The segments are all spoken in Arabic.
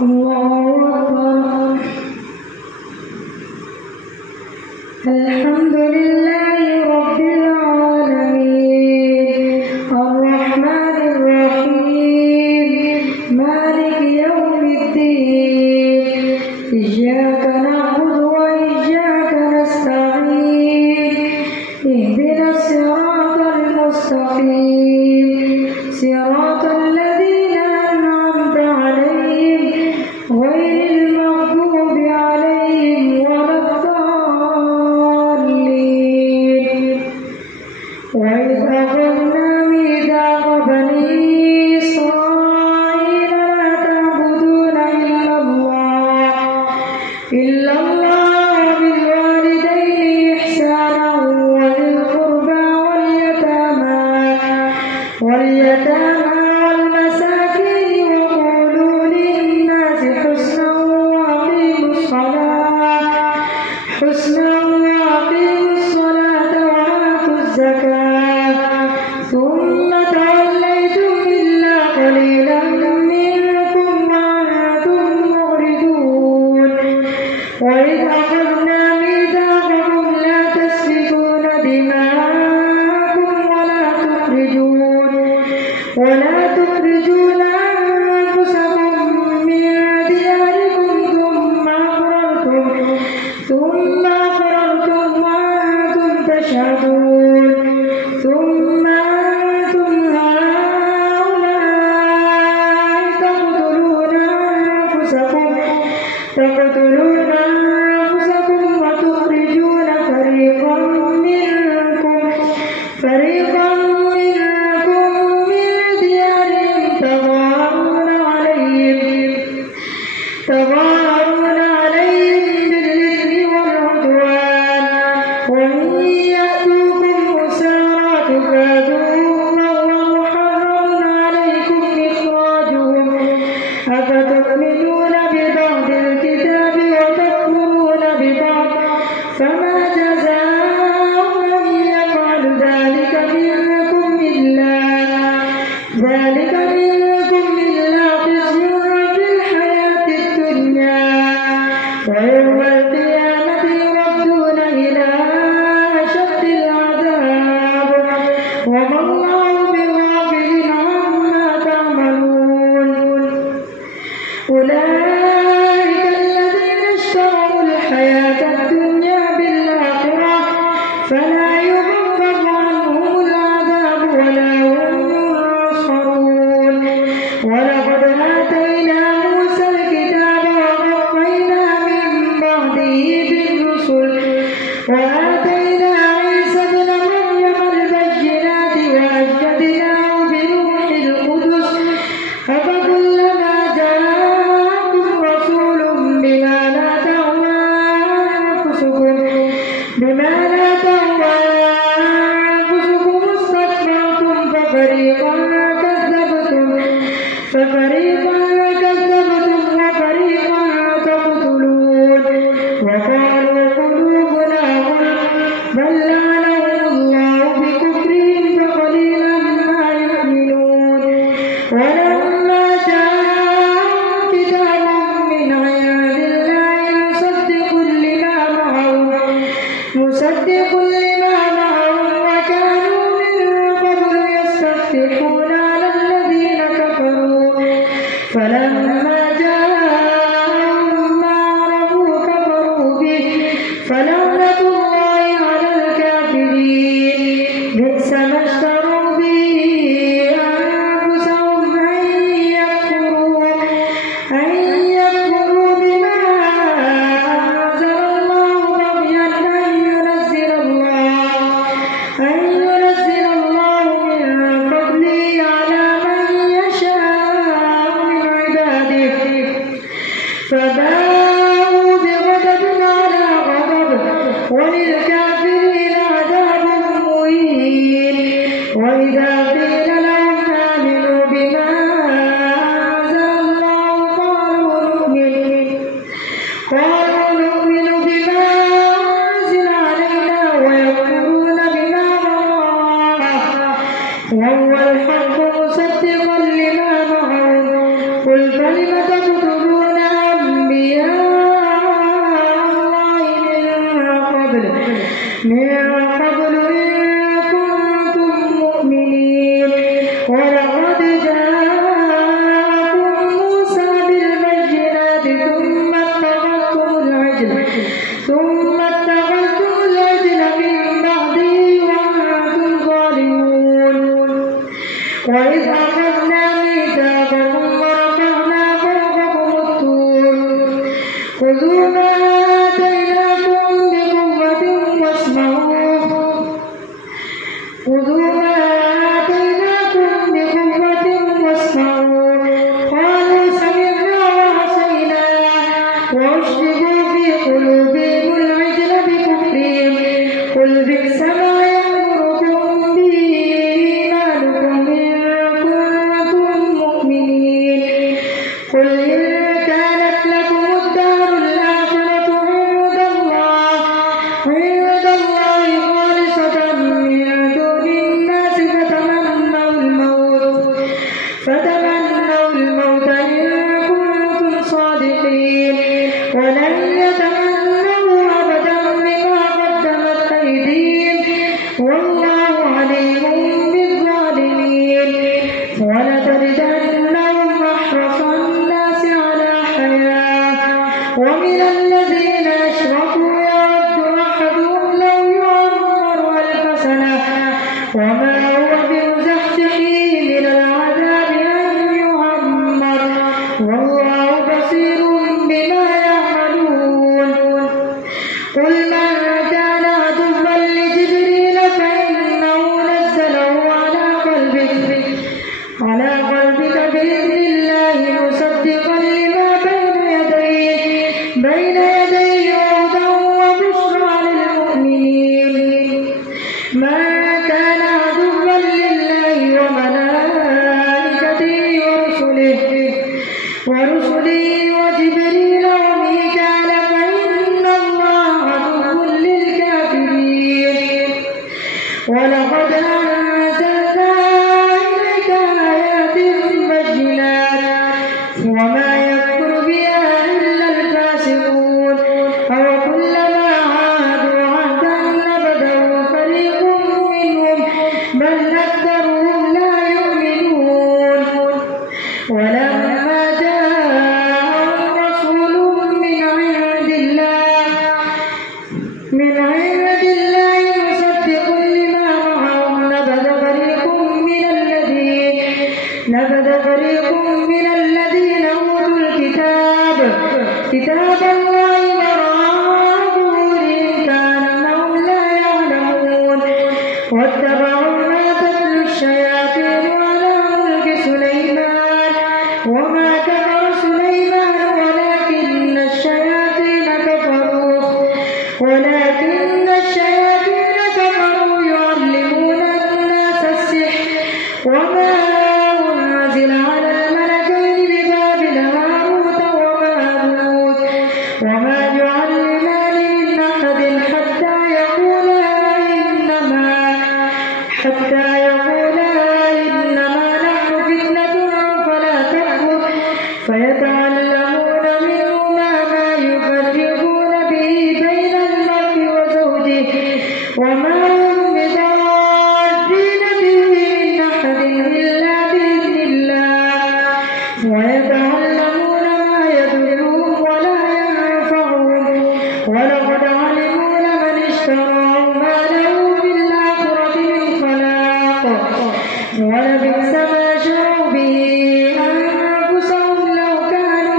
الله أكبر. الحمد لله رب العالمين الرحمن الرحيم مالك يوم الدين إياك نعبد وإياك نستعين اهدنا الصراط المستقيم صراط الذين أنعمت عليهم غير المغضوب عليهم ولا الضالين. وإذ أخذنا ميثاق بني إسرائيل لا تعبدون إلا الله وبالوالدين إحسانا وذي القربى واليتامى والمساكين وقولوا للناس حسنا وأقيموا الصلاة وآتوا الزكاة ثم توليتم إلا قليلا منكم وأنتم معرضون. وإذ أخذنا ميثاقكم لا تسفكون دماءكم ولا تخرجون أنفسكم من دياركم ثم أقررتم وأنتم تشهدون. ثم أنتم هؤلاء تقتلون أنفسكم وتخرجون فريقا منكم من ديارهم تظاهرون عليهم بالإثم والعدوان وإن يأتوكم أسارى تفادوهم وهو محرم عليكم إخراجهم أفتؤمنون ببعض الكتاب وتكفرون ببعض فما جزاء من يفعل ذلك منكم إلا خزي في الحياة الدنيا ويوم القيامة يردون إلى أشد العذاب وما الله بغافل عما تعملون. أولئك الذين اشتروا الحياة الدنيا بالآخرة فلا يخفف عنهم العذاب ولا هم ينصرون. ولقد آتينا موسى الكتاب وقفينا من بعده بالرسل وآتينا عيسى ابن مريم البينات وأيدناه بروح القدس أفكلما جاءكم رسول بما لا تهوى أنفسكم استكبرتم ففريقا كذبتم وفريقا تقتلون. وقالوا قلوبنا غلف بل لعنهم الله بكفرهم فقليلا ما يؤمنون. ولما جاءهم كتاب من عند الله مصدق لما معهم وكانوا من قبل يستفتحون على الذين كفروا فلما جاءهم ما عرفوا كفروا به فلعنة الله على الكافرين. بئس ما اشتروا به أنفسهم أن يكفروا بما أنزل الله بغيا أن ينزل الله من فضله على من يشاء من عباده فباءوا بغضب على غضب وللكافرين عذاب مهين. وإذا قيل لهم آمنوا بما أنزل الله قالوا نؤمن بما أنزل علينا ويكفرون بما وراءه وهو الحق مصدقا لما معهم قل فلم تقتلون أنبياء من قبل إن كنتم مؤمنين ولقد جاءكم موسى بالبينات ثم اتخذتم العجل من بعده وأنتم ظالمون وإذ أخذنا ميثاقكم ورفعنا فوقكم الطور خذوا ما آتيناكم بقوة واسمعوا قالوا سمعنا وعصينا وأشربوا في قلوبهم العجل بكفرهم قل بئس ما يأمركم به إيمانكم إن كنتم مؤمنين قل إن كانت لكم الدار الآخرة عند الله خالصة من دون الناس فتمنوا الموت إن كنتم صادقين ولن يتمنوا أبدا بما قدمت أيديهم والله عليم بالظالمين ولتجدنهم أحرص الناس على حياة ومن الذين أشركوا يود أحدهم لو يعمر 1000 سنة وما هو بمزحزحه من العذاب أن يعمر والله بصير بما يعملون قل من كان عدوا لجبريل فإنه نزله على قلبك بإذن الله مصدقا لما بين يديه هدى وبشرى للمؤمنين من كان عدوا لله وملائكته ورسله وجبريل وميكال فإن الله عدو للكافرين ولقد أنزلنا إليك آيات بينات وما يكفر بها إلا الفاسقون أو كلما عاهدوا عهدا نبذه فريق منهم بل أكثرهم لا يؤمنون ولما جاءهم رسول من عند الله مصدق لما معهم نبذ فريق من الذين أوتوا كتاب الله وراء ظهورهم كأنهم لا يعلمون واتبعوا ما تتلو الشياطين على ملك سليمان وما كفر سليمان ولكن الشياطين كفروا يعلمون الناس السحر وما أنزل على الملكين ببابل هاروت وماروت وما يعلمان من أحد حتى يقولا إنما نحن فتنة فلا تكفر فيتعلمون منهما ما يفرقون به بين المرء وزوجه وما هم بضارين به من أحد إلا بإذن الله ويتعلمون ما يضرهم ولا ينفعهم ولقد علموا لمن اشتراه ما له في الآخرة من خلاق ولبئس ما شروا به أنفسهم لو كانوا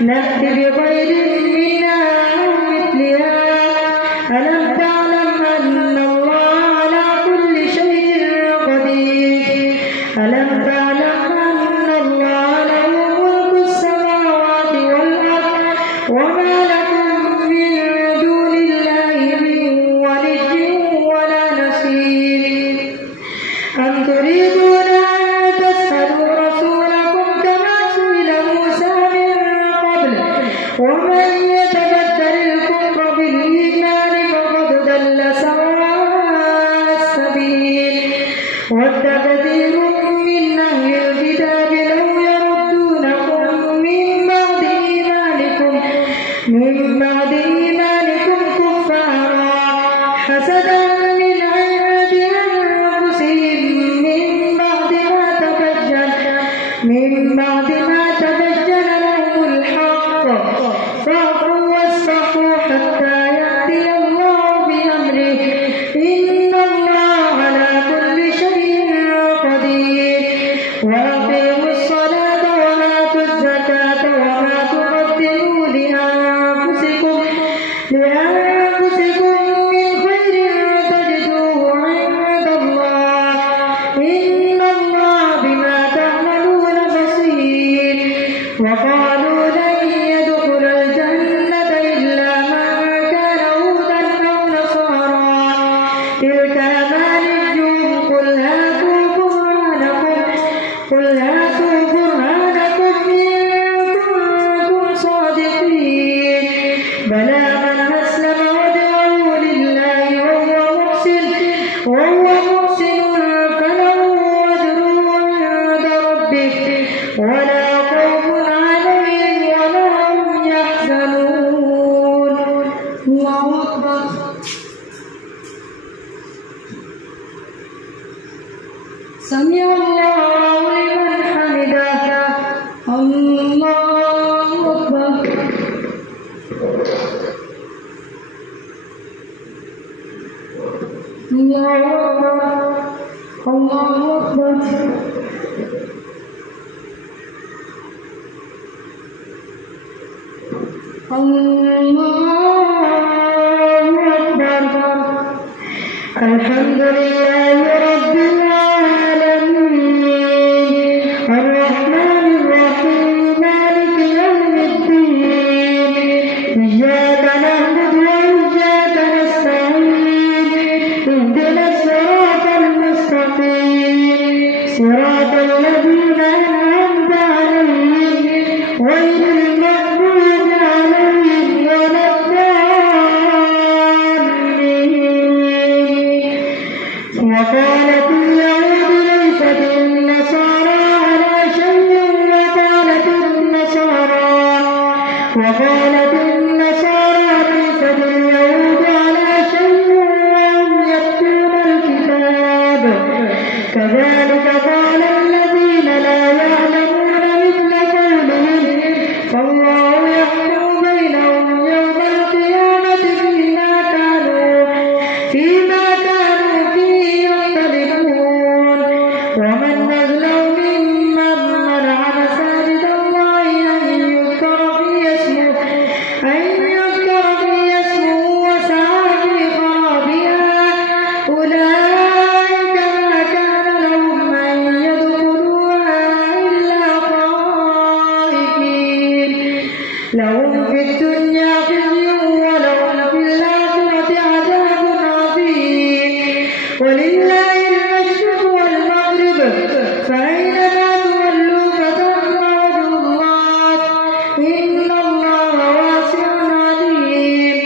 نأت بخير منها أو مثلها ألم تعلم أن الله على كل شيء قدير ألم تعلم أن الله له ملك السماوات والأرض وما لكم من دون الله من ولي ولا نصير أم تريدون أن تسألوا رسولكم كما سئل موسى من قبل ومن يتبدل الكفر بالإيمان فقد ضل سواء السبيل ود كثير من أهل الكتاب لو يردونكم من بعد إيمانكم كفارا حسدا من عند أنفسهم من بعد ما تبين لهم الحق فاعفوا واصفحوا حتى يأتي الله بأمره إن الله على كل شيء قدير وأقيموا الصلاة وآتوا الزكاة وما تقدموا لأنفسكم من خير تجدوه عند الله إن الله بما تعملون بصير وقالوا لن يدخل الجنة إلا من كان هودا أو نصارى تلك أمانيهم قل هاتوا برهانكم إن كنتم صادقين بلى من أسلم وجهه لله وهو محسن فله أجره عند ربه ولا خوف عليهم ولا هم يحزنون الله أكبر سمع الله لمن حمده الله أكبر الله أكبر الله أكبر الله أكبر الحمد لله رب العالمين الرحمن الرحيم مالك يوم الدين إياك نعبد وإياك نستعين اهدنا الصراط المستقيم صراط الذين أنعمت عليهم غير المغضوب عليهم ولا الضالين وقالت اليهود ليست النصارى على شيء وقالت النصارى ليست اليهود على شيء وهم يتلون الكتاب كذلك قال الذين لا يعلمون مثل قولهم فالله يحكم بينهم يوم القيامة فيما كانوا فيه يختلفون ومن أظلم ممن منع مساجد الله أن يذكر فيه اسمه وسعى في خرابها أولئك ما كان لهم أن يدخلوها إلا خائفين لهم في الدنيا خزي ولهم في الآخرة عذاب عظيم ولله المشرق والمغرب فأينما تولوا فثم وجه الله إن الله واسع عليم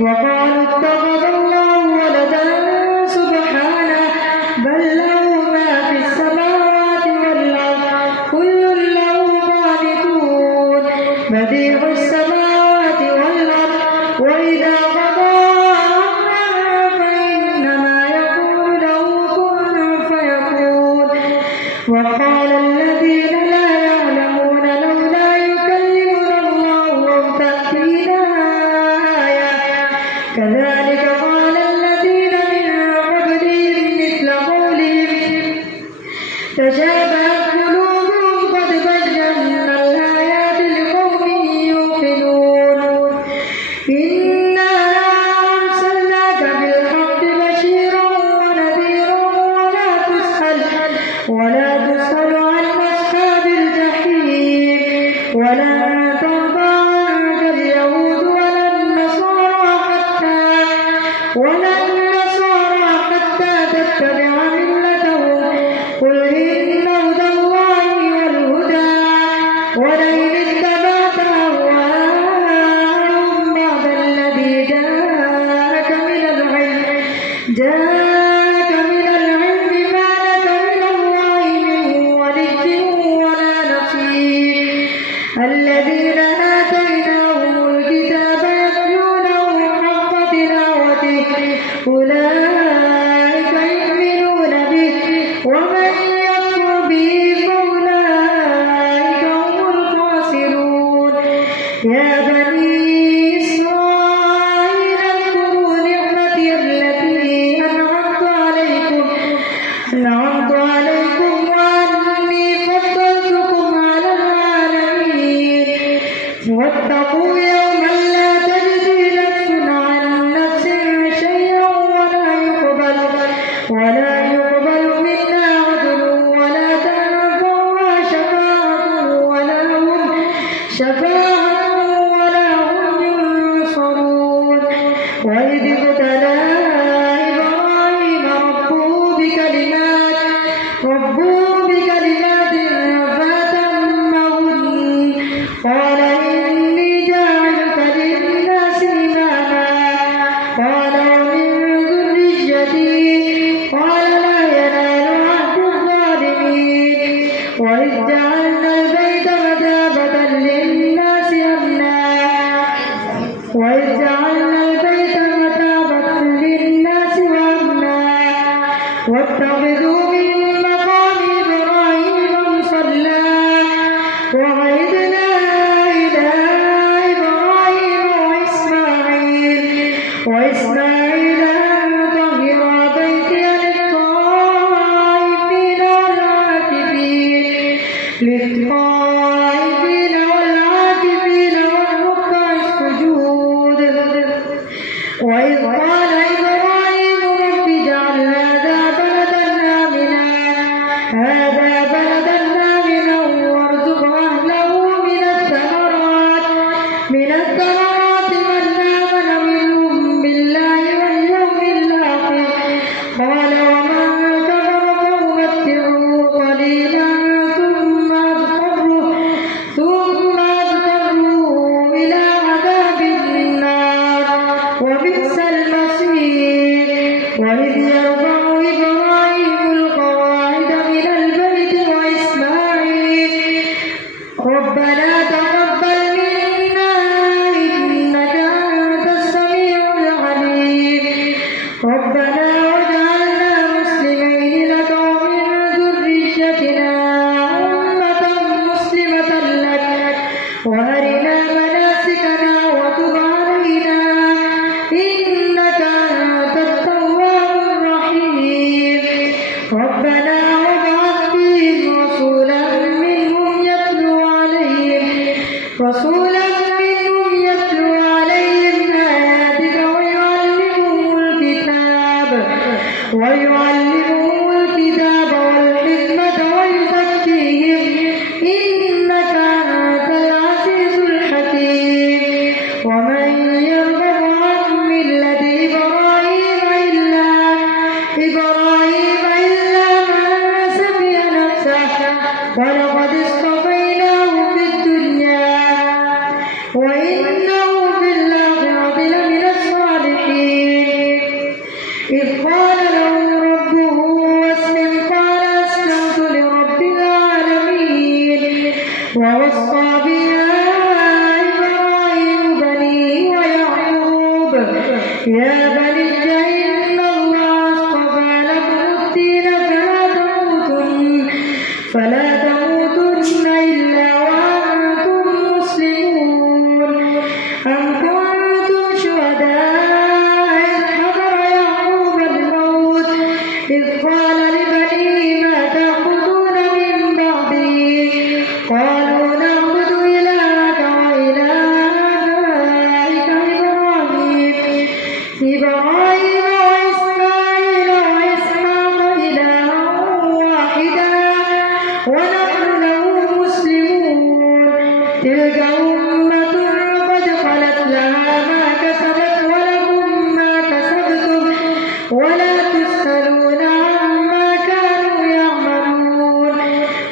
وقالوا اتخذ الله ولدا سبحانه بل له ما في السماوات والأرض كل له قانتون بديع السماوات والأرض وإذا قضى أمرا فإنما يقول له كن فيكون وقال الذين لا يعلمون لولا يكلمنا الله أو تأتينا آية يا بني إسرائيل اذكروا نعمتي التي أنعمت عليكم وأني فضلتكم على العالمين واتقوا يوما لا تجزي نفس عن نفس شيئا ولا يقبل منا عدل ولا تنفعها شفاعة ولا هم ينصرون. وإذ ابتلى إبراهيم ربه بكلمات فأتمهن قال إني جاعلك للناس إماما قال ومن ذريتي قال لا ينال عهد الظالمين. وإذ جعلنا البيت مثابة للناس وأمنا واتخذوا من مقام إبراهيم مصلى وعهدنا إلى إبراهيم وإسماعيل أن طهر بيتي للطائفين والعاكفين والركع السجود. وإذ قال إبراهيم رب اجعل هذا بلدا آمنا وارزق أهله من الثمرات من آمن منهم بالله واليوم الآخر قال ومن كفر فأمتعه قليلا ثم أضطره إلى عذاب النار وبئس المصير. وإذ يرفع إبراهيم القواعد من البيت وإسماعيل ربنا تقبل منا إنك أنت السميع العليم ربنا واجعلنا مسلمين لك ومن ذريتنا أمة مسلمة لك وأرنا مناسكنا وتب علينا إنك أنت التواب الرحيم. ربنا وابعث فيهم رسولا منهم يتلو عليهم آياتك ويعلمهم الكتاب والحكمة ويزكيهم إنك أنت العزيز الحكيم. ومن يرغب عن ملة إبراهيم إلا من سفه نفسه ولقد اصطفيناه في الدنيا وإنه في الآخرة لمن الصالحين. إذ قال له ربه أسلم قال أسلمت لرب العالمين. ووصى بها إبراهيم بنيه ويعقوب يا بني إن الله اصطفى لكم الدين فلا تموتن إلا وأنتم مسلمون. أم كنتم شهداء إذ حضر يعقوب الموت إذ قال لبنيه ما تعبدون من بعدي قالوا نعبد إلهك وإله آبائك إبراهيم وإسماعيل وإسحاق إلها واحدا ونحن له مسلمون. تلك أمة قد خلت لها ما كسبت ولكم ما كسبتم ولا تسألون عما كانوا يعملون.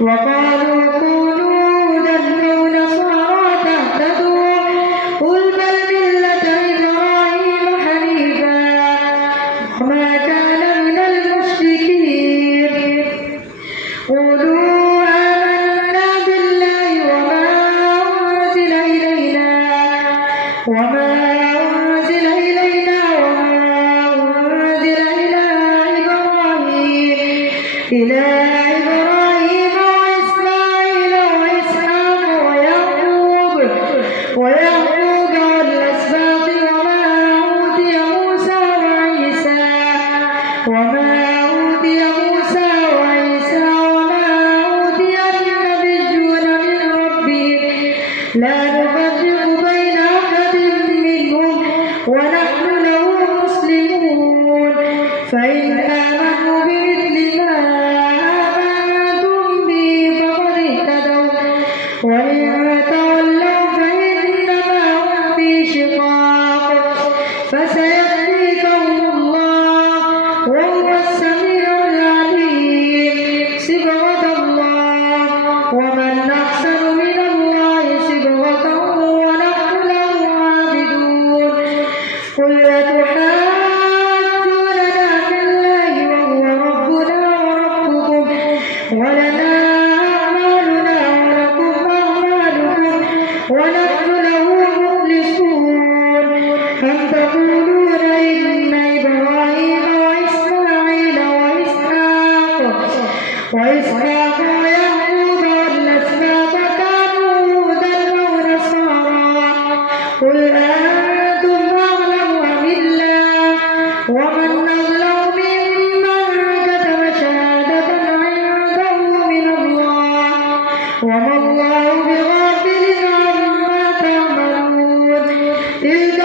وقالوا كونوا هودا أو نصارى تهتدوا قل بل ملة إبراهيم حنيفا وما كان من المشركين. قولوا آمنا بالله وما أنزل إلينا وما أنزل إلى إبراهيم وإسماعيل وإسحاق ويعقوب ويعقوب والأسباط وما أوتي موسى وعيسى وما أوتي النبيون من ربهم لا نفرق بين أحد منهم ونحن له مسلمون فإن آمنوا بمثل ما آمنتم به فقد اهتدوا وإن تولوا فإنما هم في شقاق فسيكفيكهم الله وهو السميع العليم صبغة الله ومن أحسن من الله صبغة ونحن له عابدون قل أتحاجوننا في الله وهو ربنا وربكم ولنا أعمالنا ولكم أعمالكم ونحن له مخلصون أم تقولون إن إبراهيم وإسحاق ويعقوب والأسباط كانوا هودا أو نصارى قل أنتم أعلم أم الله ومن أظلم ممن كتم شهادة عنده من الله وما الله بغافل عما تعملون تلك